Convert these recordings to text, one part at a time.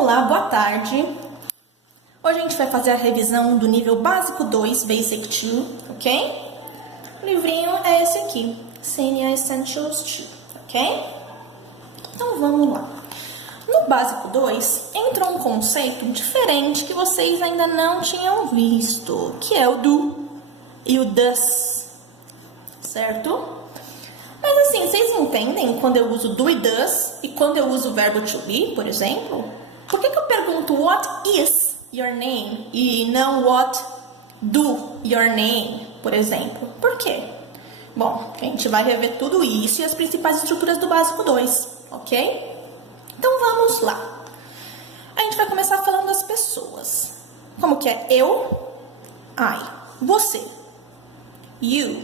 Olá, boa tarde. Hoje a gente vai fazer a revisão do nível básico 2, Basic 2, ok? O livrinho é esse aqui, Senior Essentials 2, ok? Então vamos lá. No básico 2, entra um conceito diferente que vocês ainda não tinham visto, que é o do e o das, certo? Mas assim, vocês entendem quando eu uso do e does e quando eu uso o verbo to be, por exemplo? Por que eu pergunto what is your name e não what do your name, por exemplo? Por quê? Bom, a gente vai rever tudo isso e as principais estruturas do básico 2, ok? Então vamos lá. A gente vai começar falando das pessoas. Como que é? Eu, I, você, you,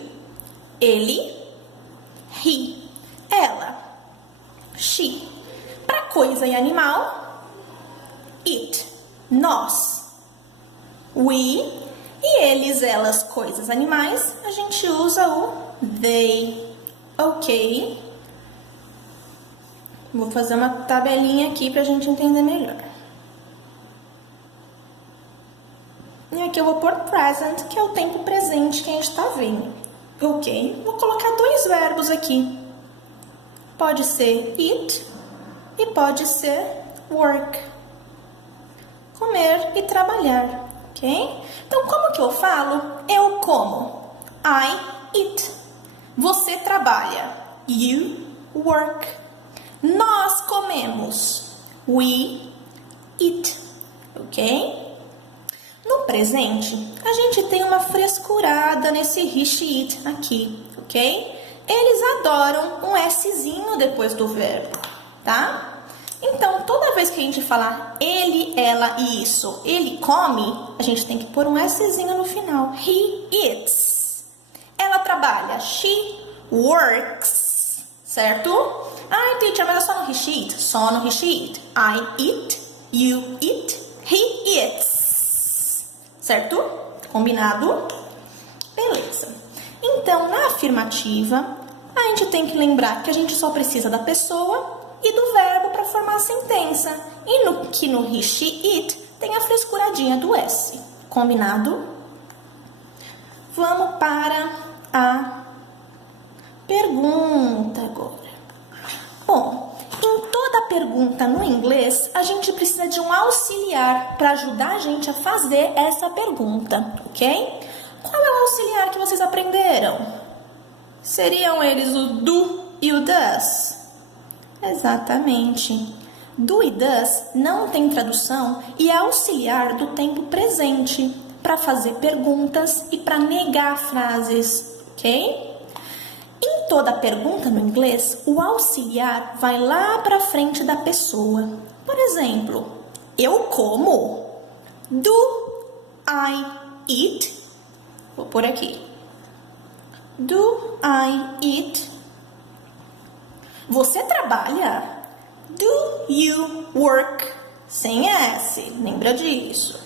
ele, he, ela, she. Para coisa e animal, it, nós, we, e eles, elas, coisas, animais, a gente usa o they, ok? Vou fazer uma tabelinha aqui para a gente entender melhor. E aqui eu vou pôr present, que é o tempo presente que a gente está vendo. Ok? Vou colocar dois verbos aqui. Pode ser eat e pode ser work. Comer e trabalhar. Ok? Então, como que eu falo? Eu como. I eat. Você trabalha. You work. Nós comemos. We eat. Ok? No presente, a gente tem uma frescurada nesse he, she, it aqui, ok? Eles adoram um Szinho depois do verbo, tá? Então, toda vez que a gente falar ele, ela e isso, ele come, a gente tem que pôr um Szinho no final. He eats. Ela trabalha. She works. Certo? Ah, teacher, mas é só no he, she, it. Só no he, she, it. I eat. You eat. He eats. Certo? Combinado? Beleza. Então, na afirmativa, a gente tem que lembrar que a gente só precisa da pessoa e do verbo para formar a sentença. E no he, she, it, tem a frescuradinha do S. Combinado? Vamos para a pergunta agora. Bom, em toda pergunta no inglês, a gente precisa de um auxiliar para ajudar a gente a fazer essa pergunta, ok? Qual é o auxiliar que vocês aprenderam? Seriam eles o do e o does? Exatamente. Do e does não tem tradução e é auxiliar do tempo presente para fazer perguntas e para negar frases, ok? Em toda pergunta no inglês, o auxiliar vai lá para frente da pessoa. Por exemplo, eu como. Do I eat? Vou pôr aqui. Do I eat? Você trabalha? Do you work? Sem S, lembra disso.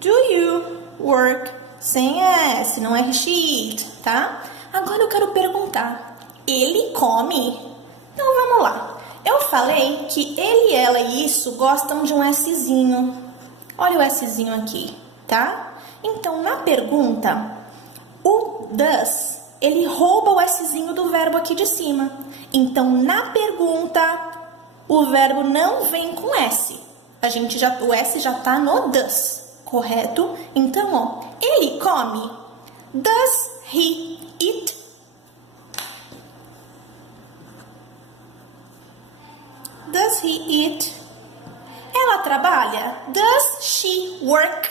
Do you work? Sem S, não é she eat, tá? Agora eu quero perguntar, ele come? Então vamos lá. Eu falei que ele, ela e isso gostam de um Szinho. Olha o Szinho aqui, tá? Então na pergunta, o does, ele rouba o Szinho do verbo aqui de cima. Então na pergunta, o verbo não vem com S. O S já tá no does, correto? Então, ó, ele come. Does he eat? Does he eat? Ela trabalha? Does she work?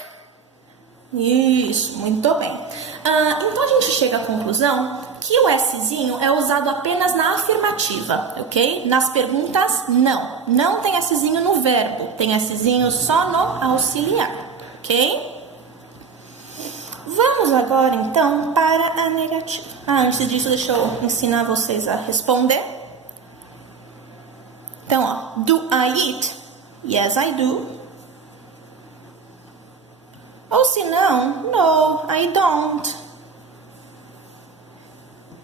Isso, muito bem. Então a gente chega à conclusão que o Szinho é usado apenas na afirmativa, ok? Nas perguntas, não. Não tem Szinho no verbo, tem Szinho só no auxiliar, ok? Vamos agora, então, para a negativa. Antes disso, deixa eu ensinar vocês a responder. Então, ó, do I eat? Yes, I do. Ou se não, no, I don't.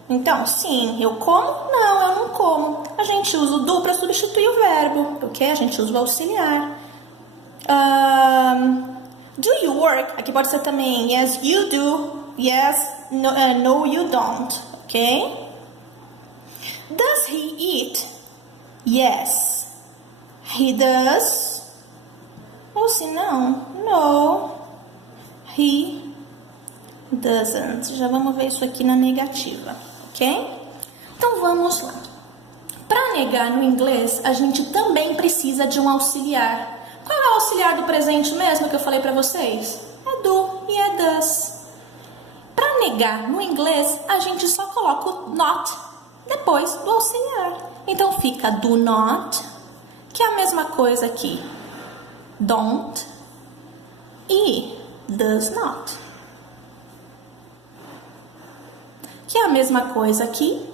Então, sim, eu como? Não, eu não como. A gente usa o do para substituir o verbo, ok? A gente usa o auxiliar. Do you work? Aqui pode ser também yes, you do. Yes, no, no you don't. Ok? Does he eat? Yes, he does. Ou se não, no, he doesn't. Já vamos ver isso aqui na negativa, ok? Então vamos lá. Para negar no inglês, a gente também precisa de um auxiliar. Qual é o auxiliar do presente mesmo que eu falei para vocês? É do e é does. Para negar no inglês, a gente só coloca o not depois do auxiliar. Então fica do not, que é a mesma coisa aqui. Don't e does not. Que é a mesma coisa aqui.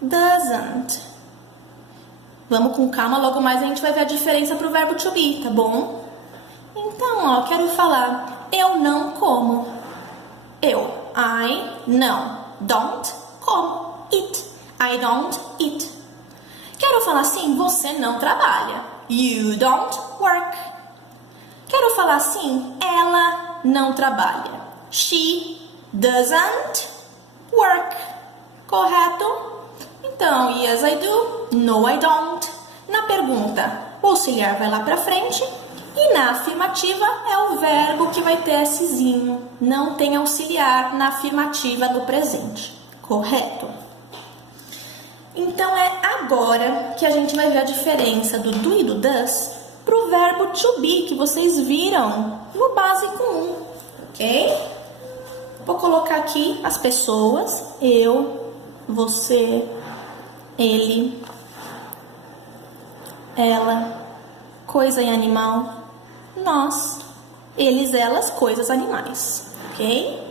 Doesn't. Vamos com calma, logo mais a gente vai ver a diferença para o verbo to be, tá bom? Então, ó, quero falar, eu não como. Eu, I, não. Don't, como. Eat, I don't eat. Quero falar assim, você não trabalha. You don't work. Quero falar assim, ela não trabalha. She doesn't work. Correto? Então, yes I do, no I don't. Na pergunta, o auxiliar vai lá pra frente. E na afirmativa é o verbo que vai ter Szinho. Não tem auxiliar na afirmativa no presente. Correto? Então é agora que a gente vai ver a diferença do do e do does pro verbo to be, que vocês viram no básico 1. Ok? Vou colocar aqui as pessoas. Eu, você, ele, ela, coisa e animal, nós, eles, elas, coisas, animais, ok?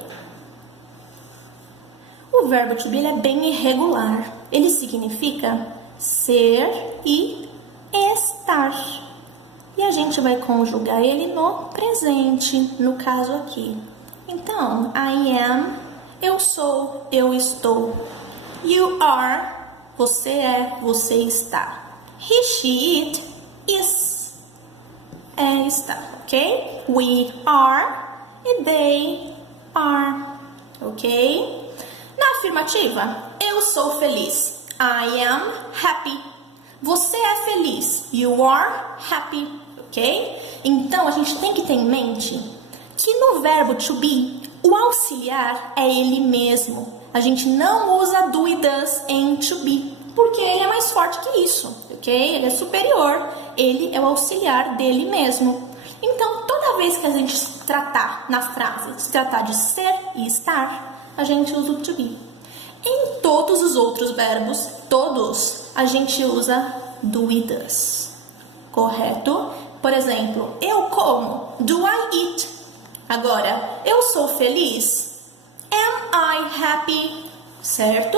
O verbo to be ele é bem irregular. Ele significa ser e estar. E a gente vai conjugar ele no presente, no caso aqui. Então, I am, eu sou, eu estou. You are, você é, você está. He, she, it, is, é, está, ok? We are e they are, ok? Na afirmativa, eu sou feliz. I am happy. Você é feliz. You are happy, ok? Então, a gente tem que ter em mente que no verbo to be, o auxiliar é ele mesmo. A gente não usa do e does em to be, porque ele é mais forte que isso, ok? Ele é superior, ele é o auxiliar dele mesmo. Então, toda vez que a gente se tratar na frase, se tratar de ser e estar, a gente usa o to be. Em todos os outros verbos, todos, a gente usa do e does, correto? Por exemplo, eu como, do I eat? Agora, eu sou feliz, am I happy? Certo?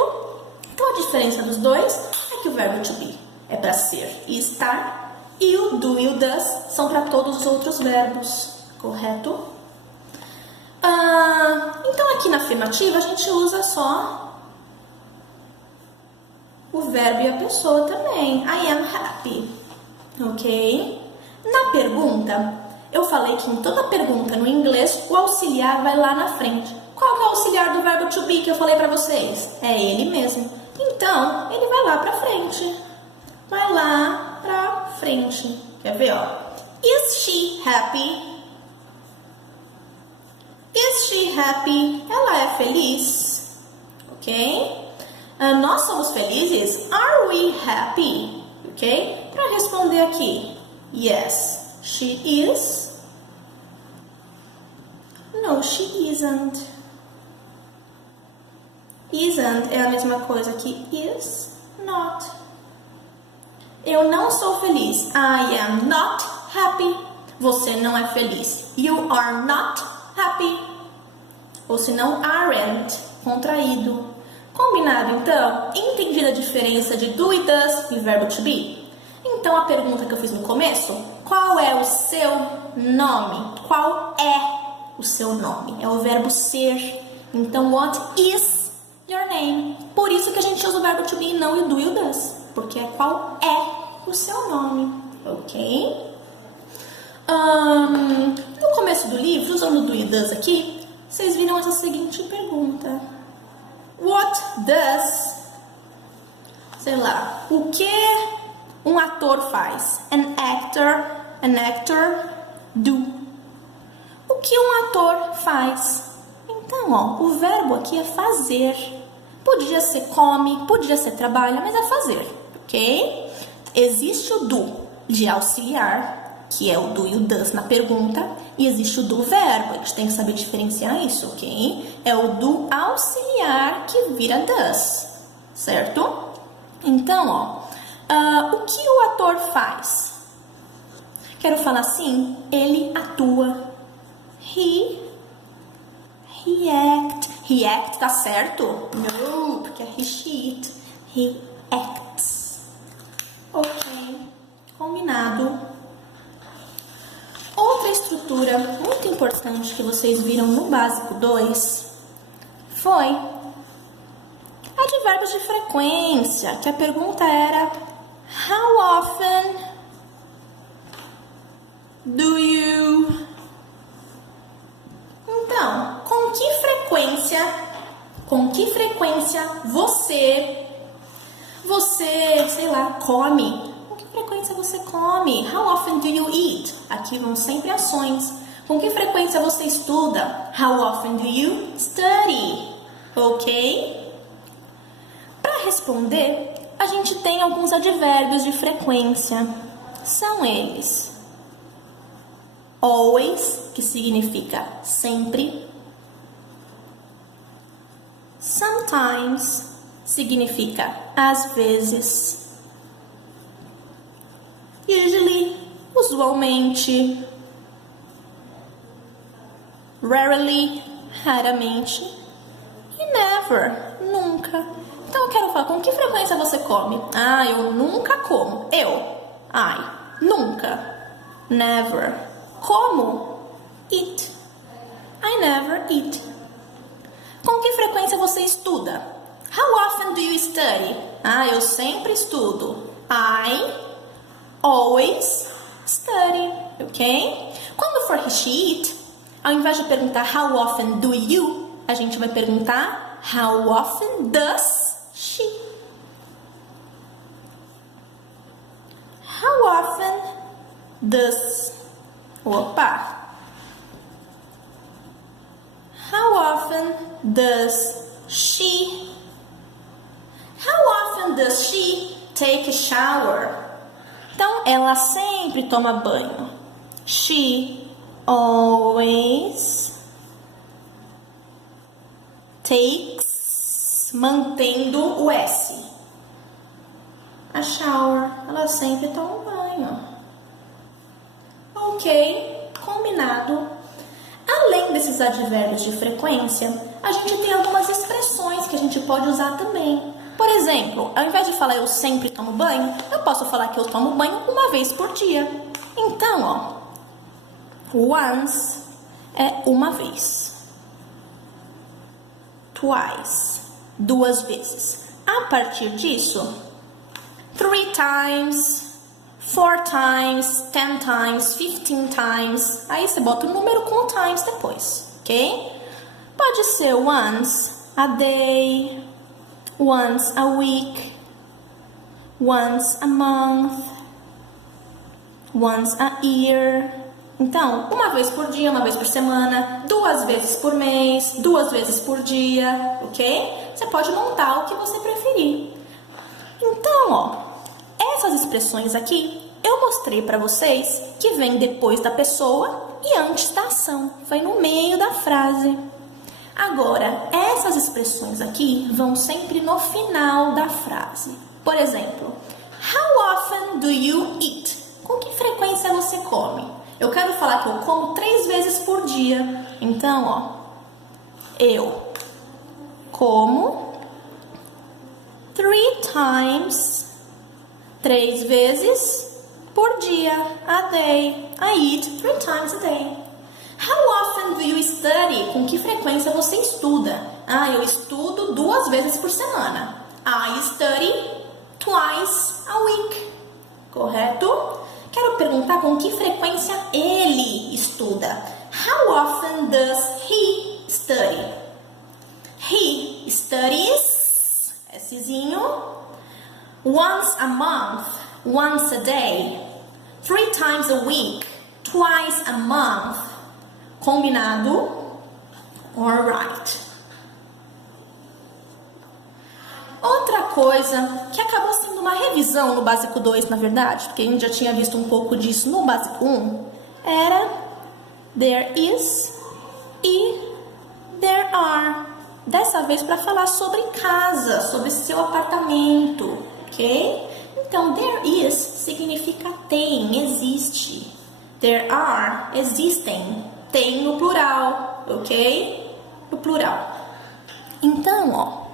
Então, a diferença dos dois é que o verbo to be é para ser e estar, e o do e o does são para todos os outros verbos, correto? Então, aqui na afirmativa, a gente usa só o verbo e a pessoa também. I am happy, ok? Na pergunta, eu falei que em toda pergunta no inglês, o auxiliar vai lá na frente. Qual que é o auxiliar do verbo to be que eu falei para vocês? É ele mesmo. Então, ele vai lá para frente. Vai lá para frente. Quer ver, ó? Is she happy? Is she happy? Ela é feliz? Ok? Nós somos felizes? Are we happy? Ok? Para responder aqui, yes, she is. No, she isn't. Isn't é a mesma coisa que is not. Eu não sou feliz. I am not happy. Você não é feliz. You are not happy. Ou se não, aren't, contraído. Combinado, então? Entendida a diferença de do e does e verbo to be? Então, a pergunta que eu fiz no começo, qual é o seu nome? Qual é o seu nome? É o verbo ser. Então, what is your name? Por isso que a gente usa o verbo to be e não o do e o does. Porque é qual é o seu nome, ok? No começo do livro, usando o do e does aqui, vocês viram essa seguinte pergunta. What does, sei lá, o que um ator faz? An actor do. O que um ator faz? Então, ó, o verbo aqui é fazer. Podia ser come, podia ser trabalha, mas é fazer, ok? Existe o do de auxiliar, que é o do e o does na pergunta, e existe o do verbo, a gente tem que saber diferenciar isso, ok? É o do auxiliar que vira does, certo? Então, ó, o que o ator faz? Quero falar assim, ele atua. He act, tá certo? No, porque é he, she, it. He acts. Ok, combinado. Outra estrutura muito importante que vocês viram no básico 2 foi advérbios de frequência, que a pergunta era How often do you... Então, com que frequência você, sei lá, come? Com que frequência você come? How often do you eat? Aqui vão sempre ações. Com que frequência você estuda? How often do you study? Ok? Para responder, a gente tem alguns advérbios de frequência. São eles: always, que significa sempre. Sometimes significa às vezes. Usually, usualmente. Rarely, raramente. E never, nunca. Então eu quero falar, com que frequência você come? Ah, eu nunca como. Nunca. Never. Como? Eat. I never eat. Com que frequência você estuda? How often do you study? Ah, eu sempre estudo. I always study. Ok? Quando for he, she, it, ao invés de perguntar how often do you, a gente vai perguntar how often does she? How often does... Opa! How often does she? How often does she take a shower? Então, ela sempre toma banho. She always takes, mantendo o S. A shower, ela sempre toma um banho. Ok, combinado. Além desses advérbios de frequência, a gente tem algumas expressões que a gente pode usar também. Por exemplo, ao invés de falar eu sempre tomo banho, eu posso falar que eu tomo banho uma vez por dia. Então, once é uma vez. Twice, duas vezes. A partir disso, 3 times, 4 times, 10 times, 15 times. Aí você bota o número com o times depois, ok? Pode ser once a day, once a week, once a month, once a year. Então, uma vez por dia, uma vez por semana, 2 vezes por mês, 2 vezes por dia, ok? Você pode montar o que você preferir. Então, essas expressões aqui eu mostrei para vocês que vem depois da pessoa e antes da ação, vai no meio da frase. Agora, essas expressões aqui vão sempre no final da frase. Por exemplo, how often do you eat? Com que frequência você come? Eu quero falar que eu como 3 vezes por dia. Então, eu como 3 times, 3 vezes por dia, a day. I eat 3 times a day. How often do you study? Com que frequência você estuda? Ah, eu estudo 2 vezes por semana. I study twice a week. Correto? Quero perguntar com que frequência ele estuda. How often does he study? He studies, Szinho, once a month, once a day, 3 times a week, twice a month. Combinado? Alright. Outra coisa que acabou sendo uma revisão no básico 2, na verdade, porque a gente já tinha visto um pouco disso no básico 1, era there is e there are. Dessa vez para falar sobre casa, sobre seu apartamento, ok? Então, there is significa tem, existe. There are, existem, tem no plural, ok? No plural. Então, ó,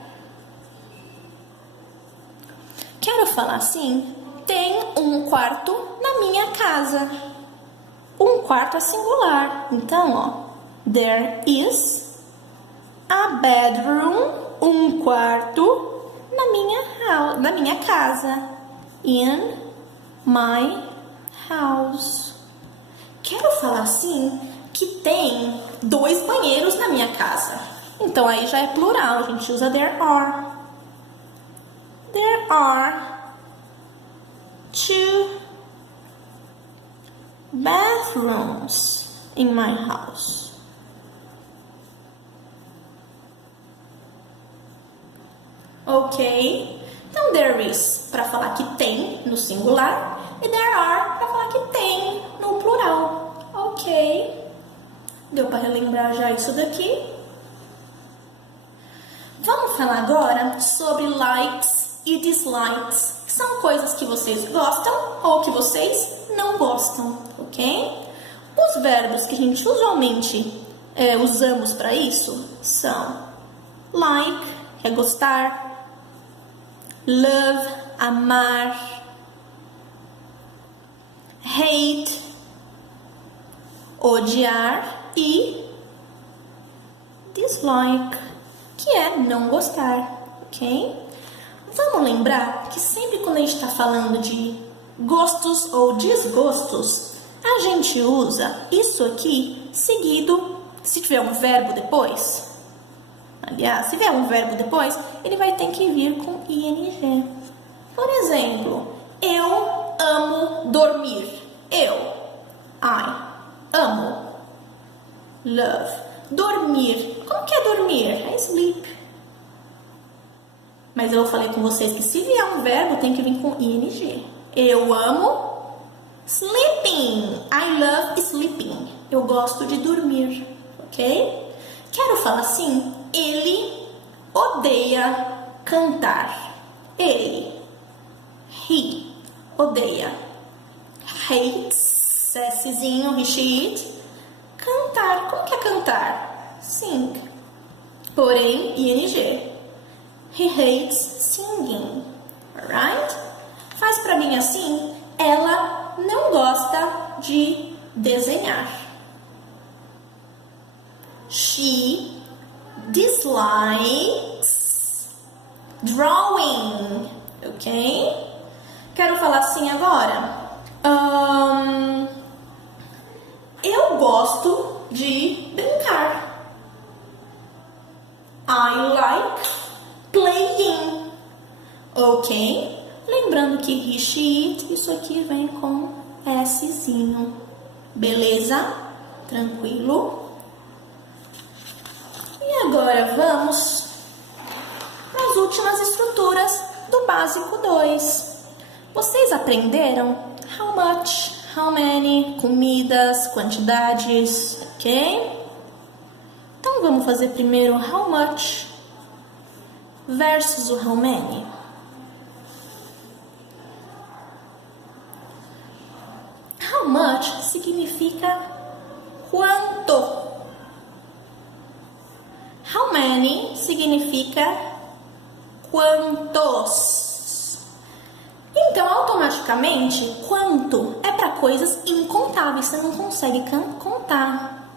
quero falar assim, tem um quarto na minha casa. Um quarto é singular. Então, ó, there is a bedroom, um quarto na minha casa. In my house. Quero falar assim que tem 2 banheiros na minha casa. Então aí já é plural, a gente usa there are. There are 2 bathrooms in my house. Ok? Então, there is para falar que tem no singular e there are para falar que tem no plural. Ok? Deu para relembrar já isso daqui? Vamos falar agora sobre likes e dislikes, que são coisas que vocês gostam ou que vocês não gostam, ok? Os verbos que a gente usualmente usamos para isso são like, que é gostar, love, amar, hate, odiar e dislike, que é não gostar, ok? Vamos lembrar que sempre quando a gente está falando de gostos ou desgostos, a gente usa isso aqui seguido, se tiver um verbo depois. Aliás, se tiver um verbo depois, ele vai ter que vir com ing. Por exemplo, eu amo dormir. I amo. Love. Dormir. Como que é dormir? É sleep. Mas eu falei com vocês que se vier um verbo, tem que vir com ing. Eu amo sleeping. I love sleeping. Eu gosto de dormir. Ok? Quero falar assim. Ele odeia cantar. Ele. He. Odeia. Hates. Szinho. He. Cantar. Como que é cantar? Sing. Porém, ing. He hates singing. Alright? Faz pra mim assim. Ela não gosta de desenhar. She dislikes drawing. Ok? Quero falar assim agora. Eu gosto de brincar. I like playing. Ok? Lembrando que he, she, it, isso aqui vem com Szinho. Beleza? Tranquilo? E agora vamos para as últimas estruturas do básico 2. Vocês aprenderam how much, how many, comidas, quantidades, ok? Então vamos fazer primeiro how much versus o how many. How much significa quanto. How many significa quantos. Então, automaticamente, quanto é para coisas incontáveis, você não consegue contar.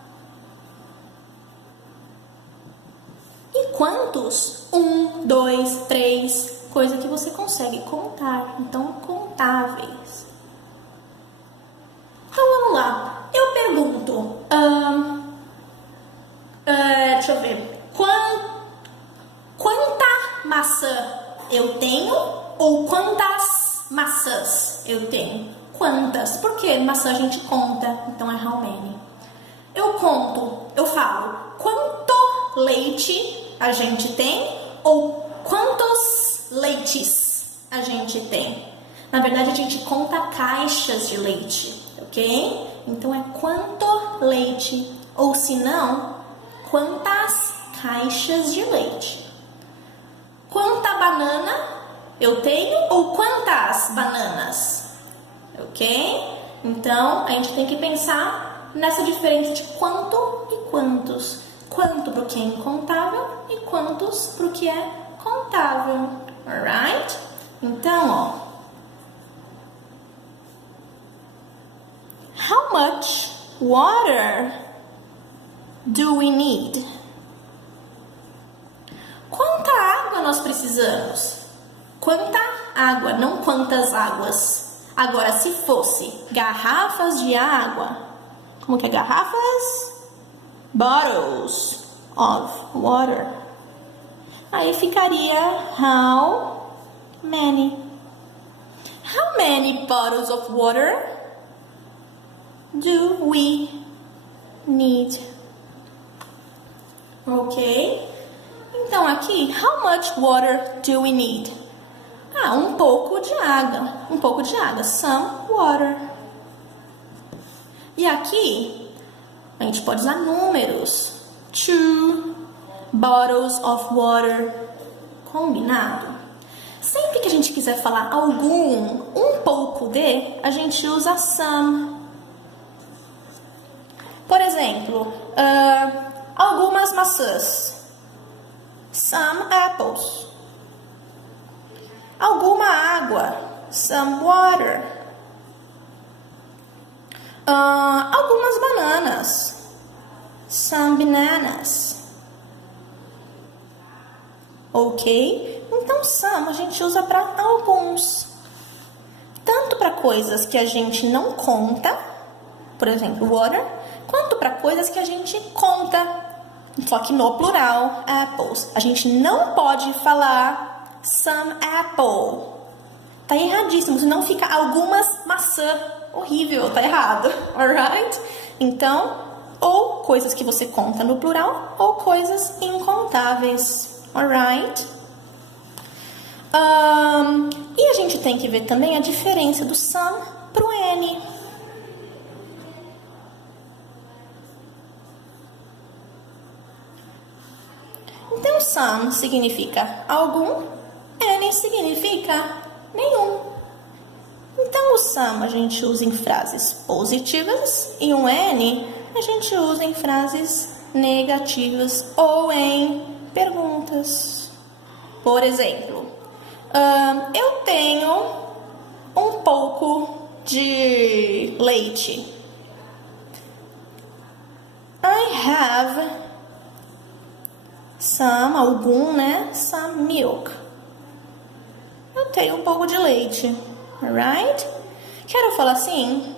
E quantos? 1, 2, 3, coisa que você consegue contar. Então, contáveis. lá, eu pergunto, deixa eu ver, quanta maçã eu tenho ou quantas maçãs eu tenho? Quantas? Porque maçã a gente conta, então é how many. Eu conto, eu falo, quanto leite a gente tem ou quantos leites a gente tem? Na verdade, a gente conta caixas de leite, ok? Então, é quanto leite, ou se não, quantas caixas de leite. Quanta banana eu tenho ou quantas bananas, ok? Então, a gente tem que pensar nessa diferença de quanto e quantos. Quanto para o que é incontável e quantos para o que é contável, alright? Então, ó. How much water do we need? Quanta água nós precisamos? Quanta água, não quantas águas. Agora, se fosse garrafas de água, como que é garrafas? Bottles of water. Aí ficaria how many? How many bottles of water do we need? Ok? Então aqui, how much water do we need? Um pouco de água. Um pouco de água. Some water. E aqui, a gente pode usar números. 2 bottles of water. Combinado? Sempre que a gente quiser falar um pouco de, a gente usa some. Por exemplo, algumas maçãs. Some apples. Alguma água. Some water. Algumas bananas. Some bananas. Ok? Então, some a gente usa para alguns. Tanto para coisas que a gente não conta, por exemplo, water, quanto para coisas que a gente conta. Só que no plural, apples. A gente não pode falar some apple. Tá erradíssimo, senão fica algumas maçã. Horrível, tá errado. Alright? Então, ou coisas que você conta no plural, ou coisas incontáveis. Alright? E a gente tem que ver também a diferença do some pro any. Então, some significa algum, any significa nenhum. Então, o some a gente usa em frases positivas e o any a gente usa em frases negativas ou em perguntas. Por exemplo, eu tenho um pouco de leite. I have some, algum, né? Some milk. Eu tenho um pouco de leite. Alright? Quero falar assim,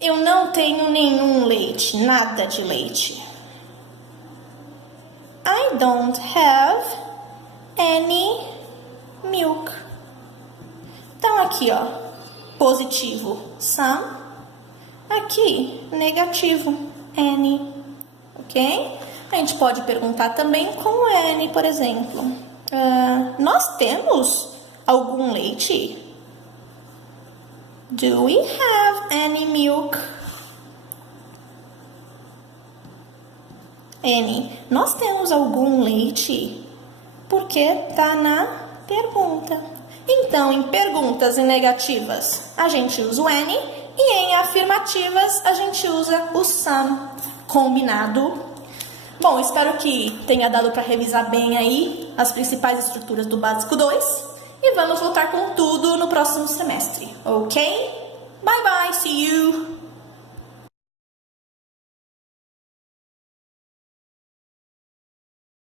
eu não tenho nenhum leite, nada de leite. I don't have any milk. Então aqui, ó, positivo, some. Aqui, negativo, any. Ok? A gente pode perguntar também com o any, por exemplo. Nós temos algum leite? Do we have any milk? Any. Nós temos algum leite? Porque tá na pergunta. Então, em perguntas e negativas, a gente usa o any. E em afirmativas, a gente usa o some. Combinado? Bom, espero que tenha dado para revisar bem aí as principais estruturas do Básico 2. E vamos voltar com tudo no próximo semestre, ok? Bye bye, see you!